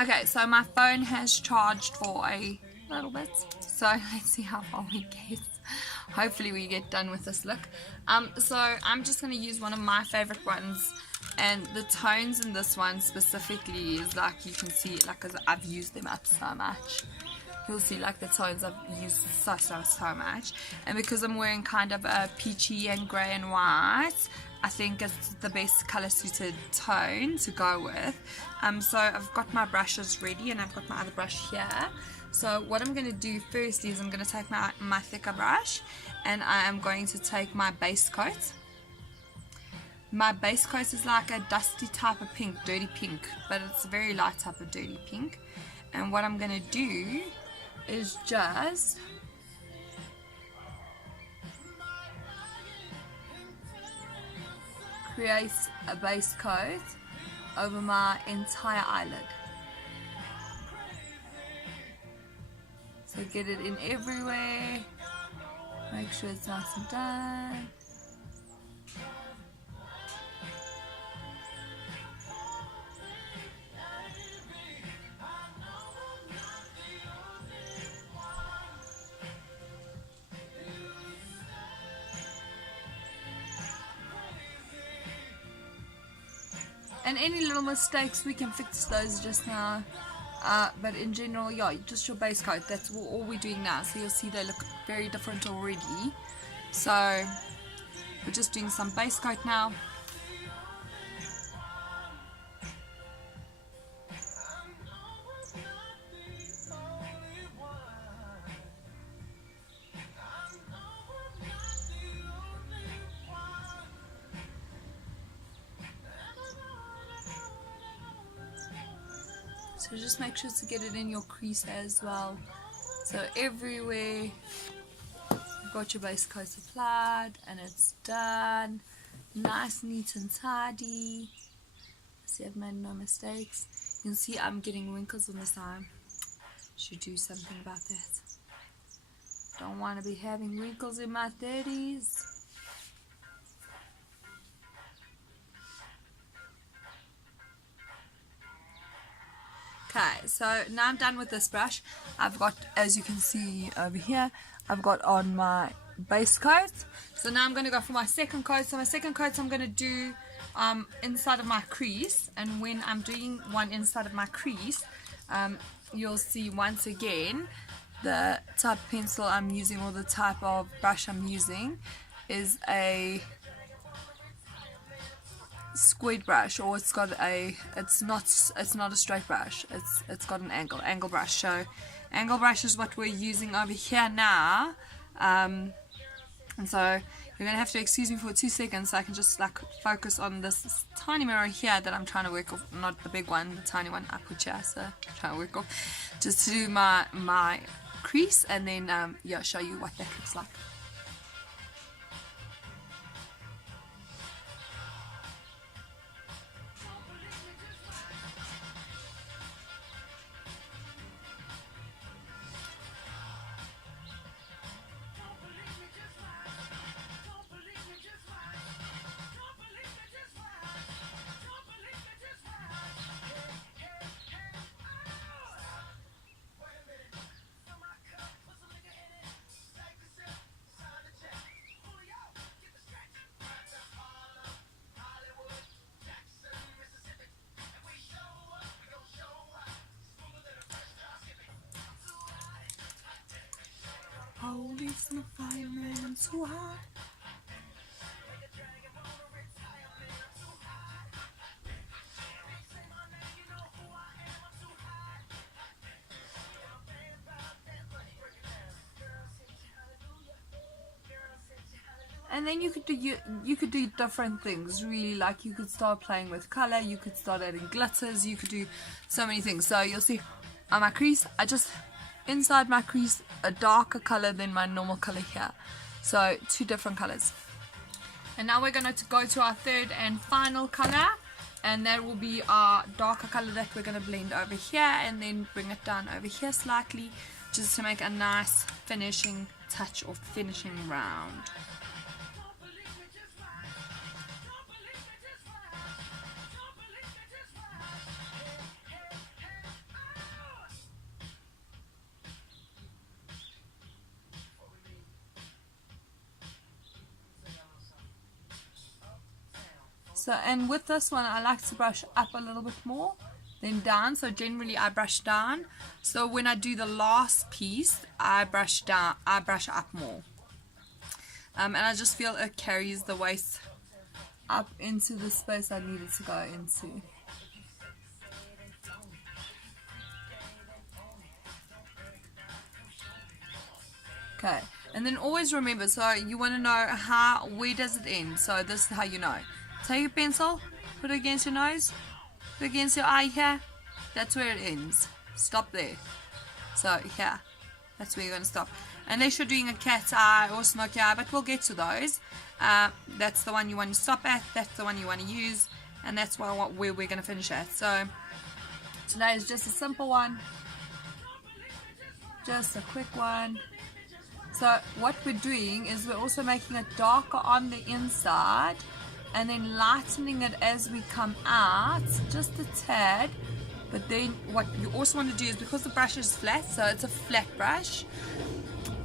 Okay, so my phone has charged for a little bit, so let's see how far we get. Hopefully we get done with this look. So I'm just going to use one of my favorite ones, and the tones in this one specifically is like, you can see, like, cause I've used them up so much. You'll see like the tones I've used so much, and because I'm wearing kind of a peachy and grey and white, I think it's the best color suited tone to go with. So I've got my brushes ready, and I've got my other brush here. So what I'm going to do first is I'm going to take my thicker brush, and I am going to take my base coat. My base coat is like a dusty type of pink, dirty pink, but it's a very light type of dirty pink. And what I'm going to do is just create a base coat over my entire eyelid. So get it in everywhere, make sure it's nice and done. And any little mistakes, we can fix those just now. But in general, yeah, just your base coat, that's all we're doing now. So you'll see they look very different already. So we're just doing some base coat now. So just make sure to get it in your crease as well. So everywhere you've got your base coat applied, and it's done. Nice, neat and tidy. See, I've made no mistakes. You can see I'm getting wrinkles on this eye. Should do something about that. Don't want to be having wrinkles in my 30s. Okay, so now I'm done with this brush. I've got, as you can see over here, I've got on my base coat. So now I'm going to go for my second coat. So my second coat I'm going to do inside of my crease. And when I'm doing one inside of my crease, you'll see once again the type of pencil I'm using, or the type of brush I'm using, is a squared brush, or it's got a, it's not a straight brush, it's got an angle brush. So angle brush is what we're using over here now. And so you're gonna have to excuse me for 2 seconds so I can just like focus on this tiny mirror here that I'm trying to work off, not the big one, the tiny one I put here, so I'm trying to work off just to do my crease, and then yeah, show you what that looks like. Oh, it's my fireman so hot. And then you could do different things, really. Like you could start playing with color, you could start adding glitters, you could do so many things. So you'll see on my crease, I just inside my crease a darker color than my normal color here, so 2 different colors. And now we're going to go to our third and final color, and that will be our darker color that we're going to blend over here, and then bring it down over here slightly, just to make a nice finishing touch or finishing round. So, and with this one, I like to brush up a little bit more than down. So generally I brush down. So when I do the last piece, I brush down, I brush up more. And I just feel it carries the waist up into the space I need it to go into. Okay, and then always remember, so you want to know where does it end? So this is how you know. Take your pencil, put it against your nose, put it against your eye here. That's where it ends. Stop there. So here, that's where you're going to stop. Unless you're doing a cat's eye or smoky eye, but we'll get to those. That's the one you want to stop at. That's the one you want to use, and that's where we're going to finish at. So today is just a simple one, just a quick one. So what we're doing is we're also making it darker on the inside and then lightening it as we come out, just a tad. But then what you also want to do is, because the brush is flat, so it's a flat brush,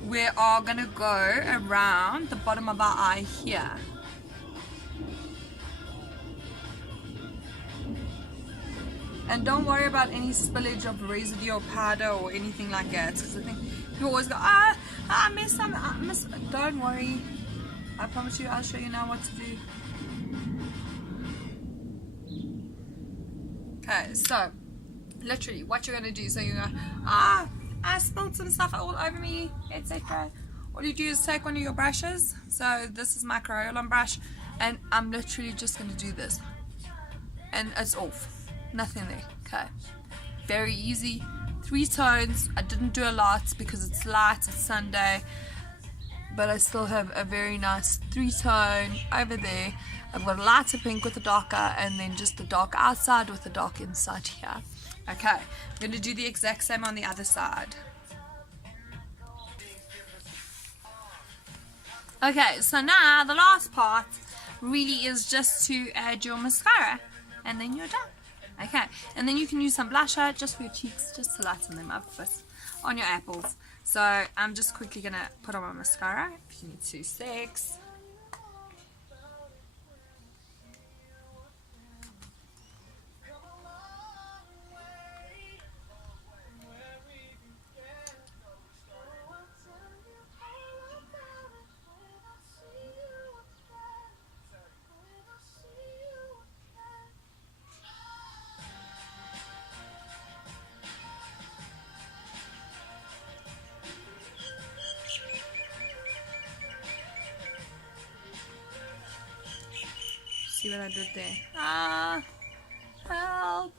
we are going to go around the bottom of our eye here. And don't worry about any spillage of residue or powder or anything like that, because I think people always go, I missed some, Don't worry, I promise you, I'll show you now what to do. Okay, so literally what you're going to do, so you go, I spilled some stuff all over me, etc. All you do is take one of your brushes. So this is my Crayola brush, and I'm literally just going to do this, and it's off, nothing there. Okay, very easy. 3 tones. I didn't do a lot because it's light, it's Sunday, but I still have a very nice 3-tone over there. I've got a lighter pink with a darker, and then just the dark outside with the dark inside here. Okay, I'm going to do the exact same on the other side. Okay, so now the last part really is just to add your mascara, and then you're done. Okay, and then you can use some blusher just for your cheeks, just to lighten them up on your apples. So I'm just quickly going to put on my mascara, if you need to, 6. See what I did there? Help!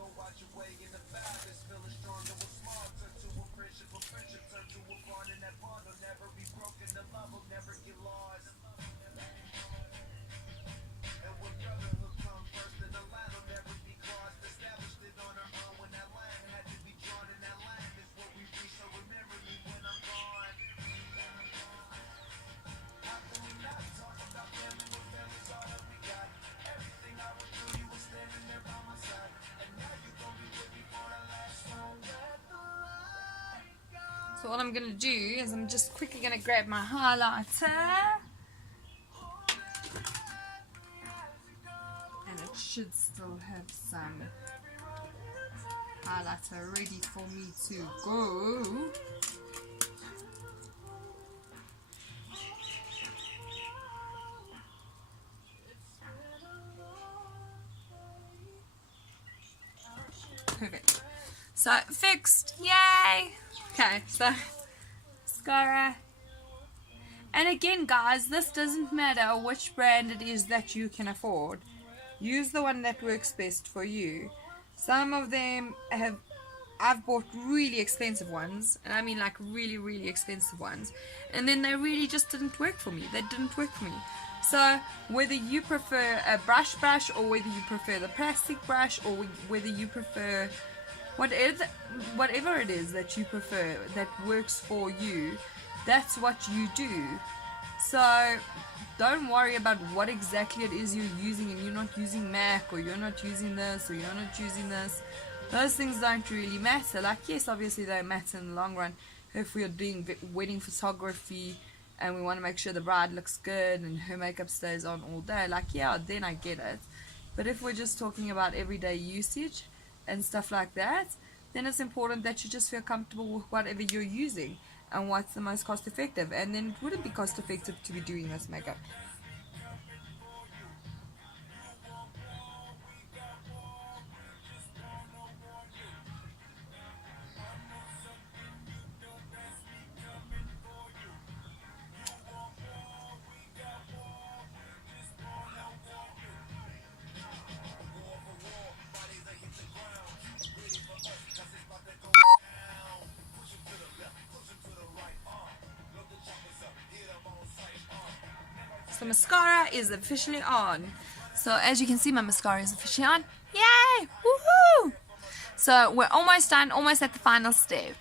So what I'm going to do is I'm just quickly going to grab my highlighter, and it should still have some highlighter ready for me to go. Perfect. So fixed, yay! Okay, so mascara. And again, guys, this doesn't matter which brand it is that you can afford. Use the one that works best for you. Some of them I've bought really expensive ones, and I mean like really, really expensive ones, and then they really just didn't work for me. They didn't work for me. So whether you prefer a brush, or whether you prefer the plastic brush, or whether you prefer whatever it is that you prefer that works for you, that's what you do. So don't worry about what exactly it is you're using, and you're not using MAC, or you're not using this, or you're not using this. Those things don't really matter. Like, yes, obviously they matter in the long run. If we are doing wedding photography and we want to make sure the bride looks good and her makeup stays on all day, like, yeah, then I get it. But if we're just talking about everyday usage and stuff like that, then it's important that you just feel comfortable with whatever you're using and what's the most cost effective. And then it wouldn't be cost effective to be doing this makeup. So mascara is officially on. So as you can see, my mascara is officially on. Yay! Woohoo! So we're almost done, almost at the final step.